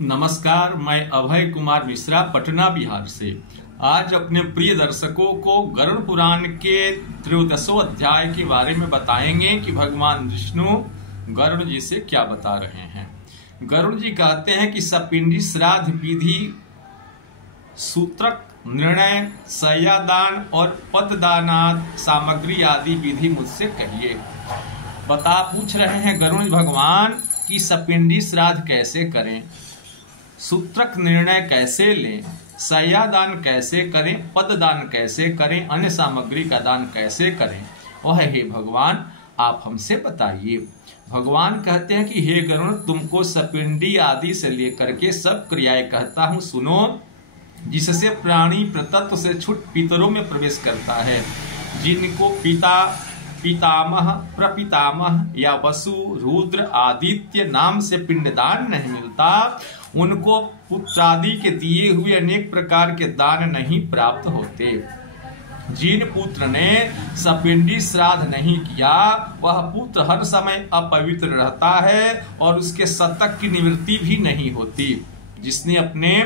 नमस्कार, मैं अभय कुमार मिश्रा पटना बिहार से। आज अपने प्रिय दर्शकों को गरुड़ पुराण के 13वें अध्याय के बारे में बताएंगे कि भगवान विष्णु गरुड़ जी से क्या बता रहे हैं। गरुड़ जी कहते हैं कि सपिंडी श्राद्ध विधि, सूत्रक निर्णय, शय्यादान और पददानाद सामग्री आदि विधि मुझसे कहिए। पूछ रहे हैं गरुड़ भगवान कि सपिंडी श्राद्ध कैसे करें, सूत्रक निर्णय कैसे लें, शय्यादान कैसे करें, पददान कैसे करें, अन्य सामग्री का दान कैसे करें, वह हे भगवान आप हमसे बताइए। भगवान कहते हैं कि हे गरुड़, तुमको सपिंडी आदि से लेकर के सब क्रियाएं कहता हूं, सुनो। जिससे प्राणी प्रतत्व से छूट पितरों में प्रवेश करता है, जिनको पितामह, प्रपितामह या वसु, रुद्र, आदित्य नाम से पिंडदान नहीं मिलता, उनको पुत्रादि के दिए हुए अनेक प्रकार के दान नहीं प्राप्त होते। जिन पुत्र ने सपिंडी श्राद्ध नहीं किया, वह पुत्र हर समय अपवित्र रहता है और उसके शतक की निवृत्ति भी नहीं होती। जिसने अपने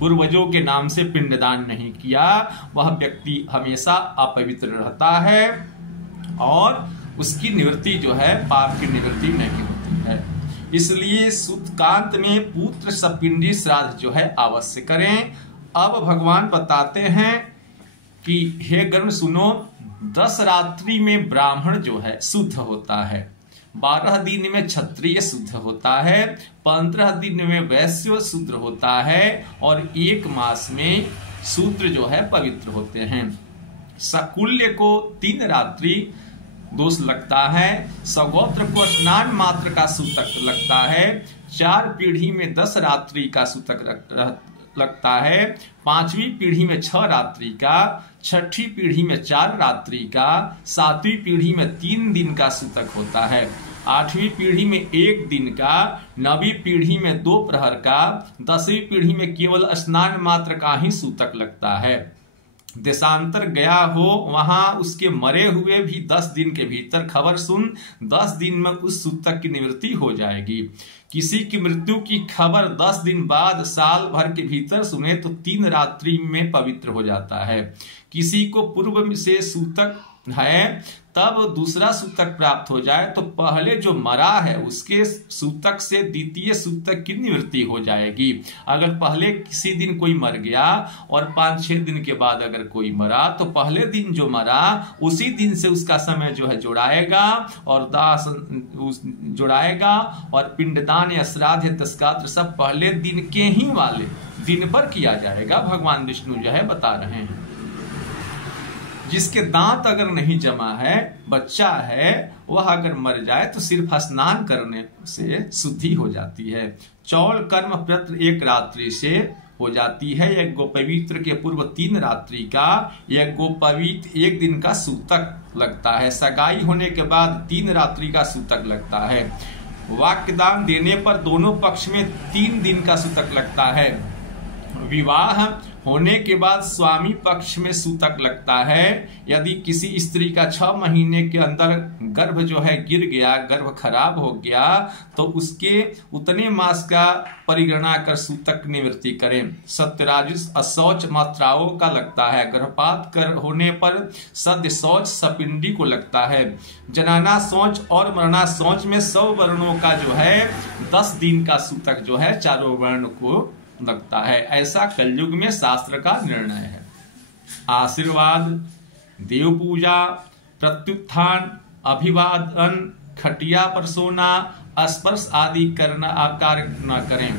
पूर्वजों के नाम से पिंडदान नहीं किया, वह व्यक्ति हमेशा अपवित्र रहता है और उसकी निवृत्ति जो है पाप की निवृत्ति नहीं होती है। इसलिए सूतकांत में पुत्र सपिंडी श्राद्ध जो है अवश्य करें। अब भगवान बताते हैं कि हे गरुड़ सुनो, 10 रात्रि में ब्राह्मण जो है शुद्ध होता है, 12 दिन में क्षत्रिय शुद्ध होता है, 15 दिन में वैश्य शुद्र होता है और 1 मास में शूद्र जो है पवित्र होते हैं। सकुल्य को 3 रात्रि दोष लगता है, सगोत्र को स्नान मात्र का सूतक लगता है, 4 पीढ़ी में 10 रात्रि का सूतक लगता है, 5वीं पीढ़ी में 6 रात्रि का, 6ठी पीढ़ी में 4 रात्रि का, 7वीं पीढ़ी में 3 दिन का सूतक होता है, 8वीं पीढ़ी में 1 दिन का, 9वीं पीढ़ी में 2 प्रहर का, 10वीं पीढ़ी में केवल स्नान मात्र का ही सूतक लगता है। देशांतर गया हो, वहां उसके मरे हुए भी 10 दिन के भीतर खबर सुन, 10 दिन में उस सूतक की निवृत्ति हो जाएगी। किसी की मृत्यु की खबर 10 दिन बाद साल भर के भीतर सुने तो 3 रात्रि में पवित्र हो जाता है। किसी को पूर्व से सूतक है तब दूसरा सूतक प्राप्त हो जाए तो पहले जो मरा है उसके सूतक से द्वितीय सूतक की निवृत्ति हो जाएगी। अगर पहले किसी दिन कोई मर गया और 5-6 दिन के बाद अगर कोई मरा तो पहले दिन जो मरा उसी दिन से उसका समय जो है जुड़ाएगा और दाह जुड़ाएगा और पिंडदान या श्राद्ध या तस्कात्र सब पहले दिन के ही वाले दिन पर किया जाएगा। भगवान विष्णु जो है बता रहे हैं। जिसके दांत अगर नहीं जमा है, बच्चा है, वह अगर मर जाए तो सिर्फ स्नान करने से शुद्धि हो जाती है। चौल कर्म प्रत्र 1 रात्रि से हो जाती है। यह गोपवित्र के पूर्व 3 रात्रि का, यह गोपवित्र 1 दिन का सूतक लगता है। सगाई होने के बाद 3 रात्रि का सूतक लगता है। वाक्यदान देने पर दोनों पक्ष में 3 दिन का सूतक लगता है। विवाह होने के बाद स्वामी पक्ष में सूतक लगता है। यदि किसी स्त्री का 6 महीने के अंदर गर्भ जो है गिर गया, गर्भ खराब हो गया, तो उसके उतने मास का परिगणना कर सूतक निवृत्ति करें। सत्यराजस अशौच मात्राओं का लगता है। गर्भपात कर होने पर सद्य शौच सपिंडी को लगता है। जनाना शौच और मरना शौच में 100 वर्णों का जो है 10 दिन का सूतक जो है चारों वर्ण को लगता है। ऐसा कलयुग में शास्त्र का निर्णय है। आशीर्वाद, देव पूजा, प्रत्युत्थान, अभिवादन, खटिया पर सोना, स्पर्श आदि करना आकार न करें।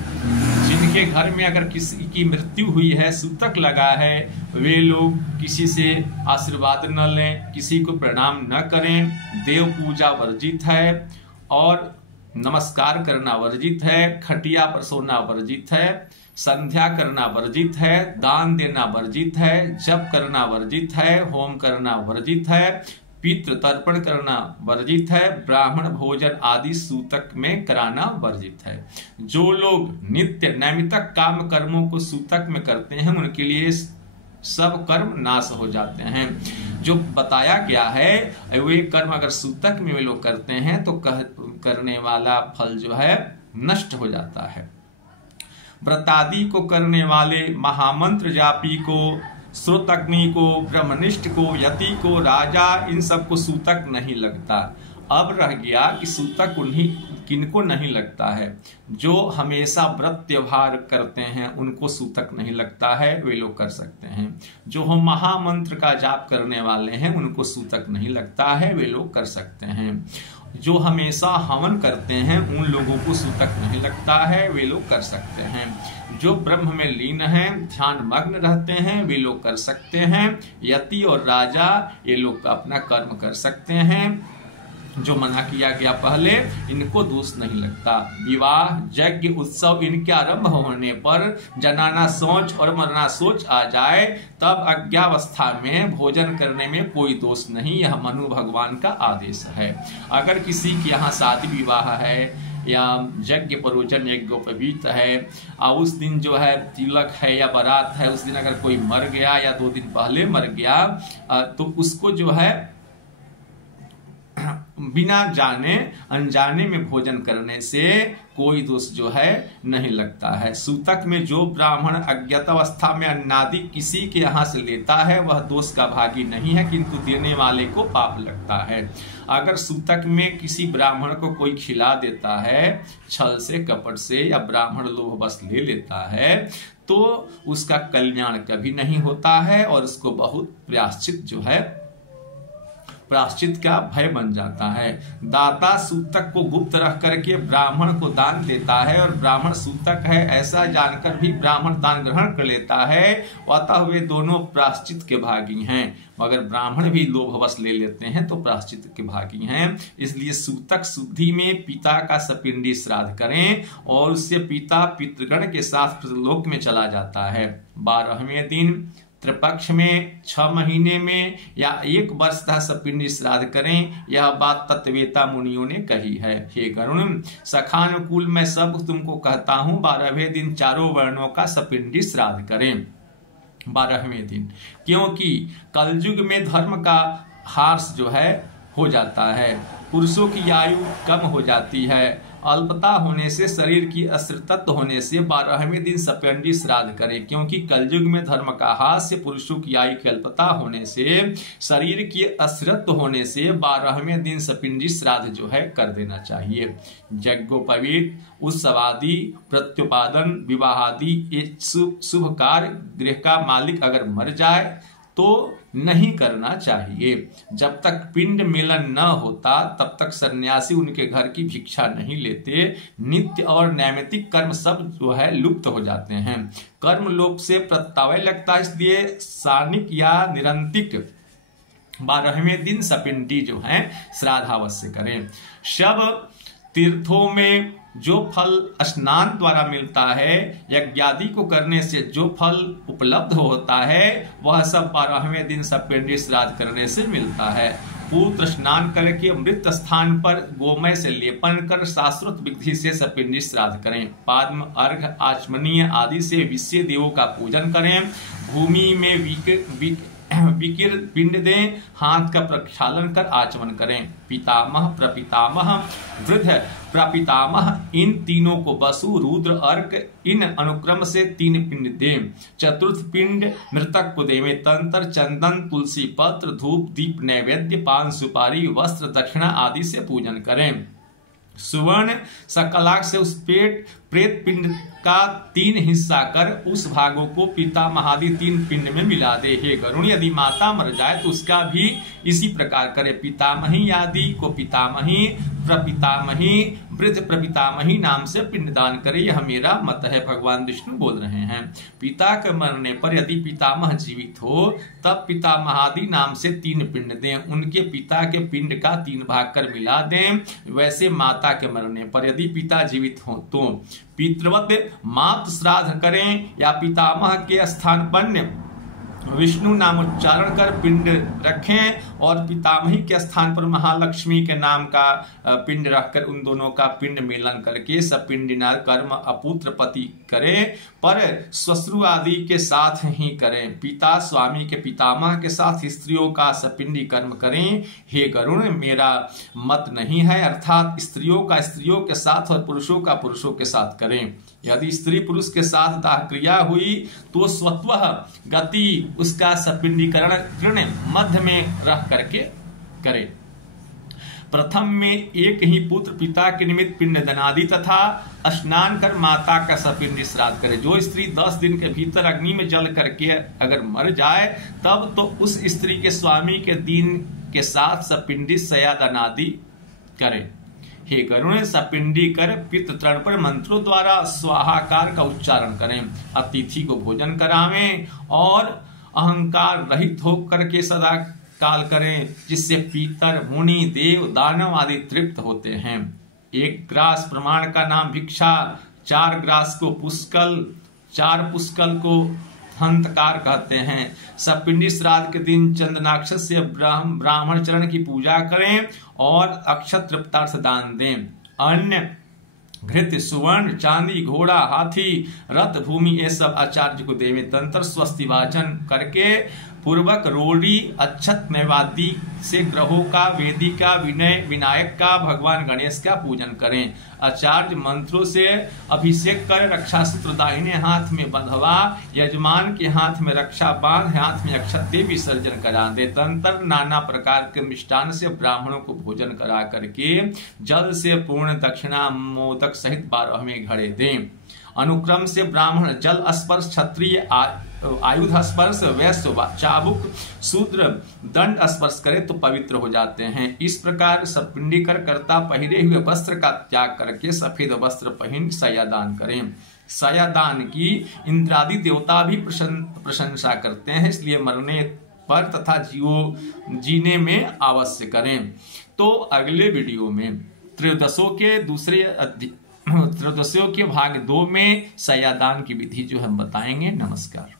जिनके घर में अगर किसी की मृत्यु हुई है, सूतक लगा है, वे लोग किसी से आशीर्वाद न लें, किसी को प्रणाम न करें। देव पूजा वर्जित है और नमस्कार करना वर्जित है। खटिया पर सोना वर्जित है। संध्या करना वर्जित है। दान देना वर्जित है। जप करना वर्जित है। होम करना वर्जित है। पितृ तर्पण करना वर्जित है। ब्राह्मण भोजन आदि सूतक में कराना वर्जित है। जो लोग नित्य नैमित्तिक काम कर्मों को सूतक में करते हैं उनके लिए सब कर्म नाश हो जाते हैं। जो बताया गया है वे कर्म अगर सूतक में वे लोग करते हैं तो करने वाला फल जो है नष्ट हो जाता है। व्रतादि को करने वाले, महामंत्र जापी को, श्रोतग्नि को, ब्रह्मनिष्ठ को, यति को, राजा, इन सबको सूतक नहीं लगता। अब रह गया कि सूतक उन्हीं किनको नहीं लगता है, जो हमेशा व्रत त्योहार करते हैं उनको सूतक नहीं लगता है, वे लोग कर सकते हैं। जो हम महामंत्र का जाप करने वाले हैं उनको सूतक नहीं लगता है, वे लोग कर सकते हैं। जो हमेशा हवन करते हैं उन लोगों को सूतक नहीं लगता है, वे लोग कर सकते हैं। जो ब्रह्म में लीन हैं, ध्यान मग्न रहते हैं, वे लोग कर सकते हैं। यति और राजा ये लोग अपना कर्म कर सकते हैं, जो मना किया गया पहले, इनको दोष नहीं लगता। विवाह, यज्ञ, उत्सव इनके आरंभ होने पर जनाना सोच और मरना सोच आ जाए तब अज्ञावस्था में भोजन करने में कोई दोष नहीं, यह मनु भगवान का आदेश है। अगर किसी के यहाँ शादी विवाह है या यज्ञ परोजन यज्ञोपवीत है और उस दिन जो है तिलक है या बारात है, उस दिन अगर कोई मर गया या 2 दिन पहले मर गया तो उसको जो है बिना जाने अनजाने में भोजन करने से कोई दोष जो है नहीं लगता है। सूतक में जो ब्राह्मण अज्ञातावस्था में अन्नादि किसी के यहाँ से लेता है वह दोष का भागी नहीं है, किंतु देने वाले को पाप लगता है। अगर सूतक में किसी ब्राह्मण को कोई खिला देता है छल से, कपट से, या ब्राह्मण लोभ बस ले लेता है तो उसका कल्याण कभी नहीं होता है और उसको बहुत प्रायश्चित का भय बन जाता है। दाता सूतक को गुप्त रख करके ब्राह्मण को दान देता है और ब्राह्मण सूतक है ऐसा जानकर भी ब्राह्मण दान ग्रहण कर लेता है, अतः वे दोनों प्रायश्चित के भागी हैं। मगर ब्राह्मण भी लोभवश ले लेते हैं तो प्रायश्चित के भागी हैं। इसलिए सूतक शुद्धि में पिता का सपिंडी श्राद्ध करें और उससे पिता पितृगण के साथ लोक में चला जाता है। 12वें दिन, त्रिपक्ष में, 6 महीने में या 1 वर्ष तक सपिंडी श्राद्ध करें। यह बात तत्वेता मुनियों ने कही है। हे गरुण, सखानुकूल मैं सब तुमको कहता हूँ, 12वें दिन चारों वर्णों का सपिंडी श्राद्ध करें। 12वें दिन, क्योंकि कलयुग में धर्म का ह्रास जो है हो जाता है, पुरुषों की आयु कम हो जाती है, अल्पता होने से, शरीर की अस्थिरत्व होने से 12वें दिन सपिंडी श्राद्ध करें। क्योंकि कलयुग में धर्म का ह्रास, पुरुषों की आयु की अल्पता होने से, शरीर की अस्थिरत्व होने से 12वें दिन सपिंडी श्राद्ध जो है कर देना चाहिए। यज्ञोपवीत, उत्सवादि, प्रत्युपादन, विवाहादि ये शुभ कार्य गृह का मालिक अगर मर जाए तो नहीं करना चाहिए। जब तक पिंड मिलन न होता तब तक सन्यासी उनके घर की भिक्षा नहीं लेते। नित्य और नैमित्तिक कर्म सब जो है लुप्त हो जाते हैं। कर्म लोप से प्रत्यय लगता है, इसलिए सानिक या निरंतिक 12वें दिन सपिंडी जो है श्राद्ध अवश्य करें। सब तीर्थों में जो फल स्नान द्वारा मिलता है, यज्ञादि को करने से जो फल उपलब्ध होता है, वह सब 12वें दिन सपिंडी श्राद्ध करने से मिलता है। पुत्र स्नान करके मृत स्थान पर गोमय से लेपन कर शास्त्रोक्त विधि से सपिंडी श्राद्ध करें। पाद्म, अर्घ, आचमनीय आदि से विश्व देवों का पूजन करें। भूमि में विकिर पिंड दें, हाथ का प्रक्षालन कर आचमन करें। पितामह, प्रपितामह, वृद्ध, प्रपितामह इन तीनों को वसु, रुद्र, अर्क इन अनुक्रम से 3 पिंड दें। चतुर्थ पिंड मृतक को देवें। तंत्र, चंदन, तुलसी पत्र, धूप, दीप, नैवेद्य, पान, सुपारी, वस्त्र, दक्षिणा आदि से पूजन करें। सुवर्ण सकलाक से उस प्रेत पिंड का 3 हिस्सा कर उस भागों को पितामहादि 3 पिंड में मिला दे। हे गरुण, यदि माता मर जाए तो उसका भी इसी प्रकार करे। पितामही आदि को पितामही, प्रपितामही, वृद्ध प्रपितामही नाम से पिंडदान करे। यह मेरा मत है, भगवान विष्णु बोल रहे हैं। पिता के मरने पर यदि पितामह जीवित हो तब पितामहादि नाम से 3 पिंड दें। उनके पिता के पिंड का 3 भाग कर मिला दें। वैसे माता के मरने पर यदि पिता जीवित हो तो पितृवत मातृ श्राद्ध करें या पितामह के स्थान पर विष्णु नाम उच्चारण कर पिंड रखें और पितामही के स्थान पर महालक्ष्मी के नाम का पिंड रखकर उन दोनों का पिंड मेलन करके सपिंडिना कर्म अपुत्र पति करें, पर श्वश्रु आदि के साथ ही करें। पिता स्वामी के पितामह के साथ स्त्रियों का सपिंडी कर्म करें। हे गरुण, मेरा मत नहीं है, अर्थात स्त्रियों का स्त्रियों के साथ और पुरुषों का पुरुषों के साथ करें। यदि स्त्री पुरुष के साथ दाह क्रिया हुई तो स्वतः गति उसका सपिंडीकरण तृण मध्य में रह करके करे। प्रथम में एक ही पुत्र पिता के निमित्त पिंडदानादि तथा स्नान कर माता का सपिंडी श्राद्ध करे। जो स्त्री 10 दिन के भीतर अग्नि में जल करके अगर मर जाए तब तो उस स्त्री के स्वामी के दिन के साथ सपिंडी सयादानादि करे। हे गरुण, सपिंडी कर पितृ तर्पण मंत्रों द्वारा स्वाहाकार का उच्चारण करें, अतिथि को भोजन करावें और अहंकार रहित होकर के सदा काल करें, जिससे पीतर मुनि देव दानव आदि तृप्त होते हैं। 1 ग्रास प्रमाण का नाम भिक्षा, 4 ग्रास को पुष्कल, 4 पुष्कल को हंतकार कहते हैं। सपिंडी श्राद्ध के दिन चंदनाक्ष से ब्राह्मण चरण की पूजा करें और अक्षत तृप्तार्थ दान दें। अन्य घृत, सुवर्ण, चांदी, घोड़ा, हाथी, रथ, भूमि ये सब आचार्य को देवे। तंत्र स्वस्ति वाचन करके पूर्वक रोड़ी अक्षत नैवेद्य से ग्रहों का, वेदी का, विनय विनायक का, भगवान गणेश का पूजन करें। आचार्य मंत्रों से अभिषेक कर रक्षा सूत्र दाहिने हाथ में बंधवा यजमान के हाथ में रक्षा बांध हाथ में अक्षत दे विसर्जन करा दे। तंत्र नाना प्रकार के मिष्टान से ब्राह्मणों को भोजन करा करके जल से पूर्ण दक्षिणा मोदक सहित 12वें घड़े दें। अनुक्रम से ब्राह्मण जल स्पर्श, क्षत्रिय आयुध स्पर्श, वैश्य चाबुक, शूद्र दंड स्पर्श करे तो पवित्र हो जाते हैं। इस प्रकार सपिंडीकर कर्ता पहिरे हुए वस्त्र का त्याग करके सफेद वस्त्र पहन सयादान करें। सयादान की इंद्रादि देवता भी प्रशंसा करते हैं, इसलिए मरने पर तथा जीने में अवश्य करें। तो अगले वीडियो में त्रयोदशों के भाग 2 में सयादान की विधि जो हम बताएंगे। नमस्कार।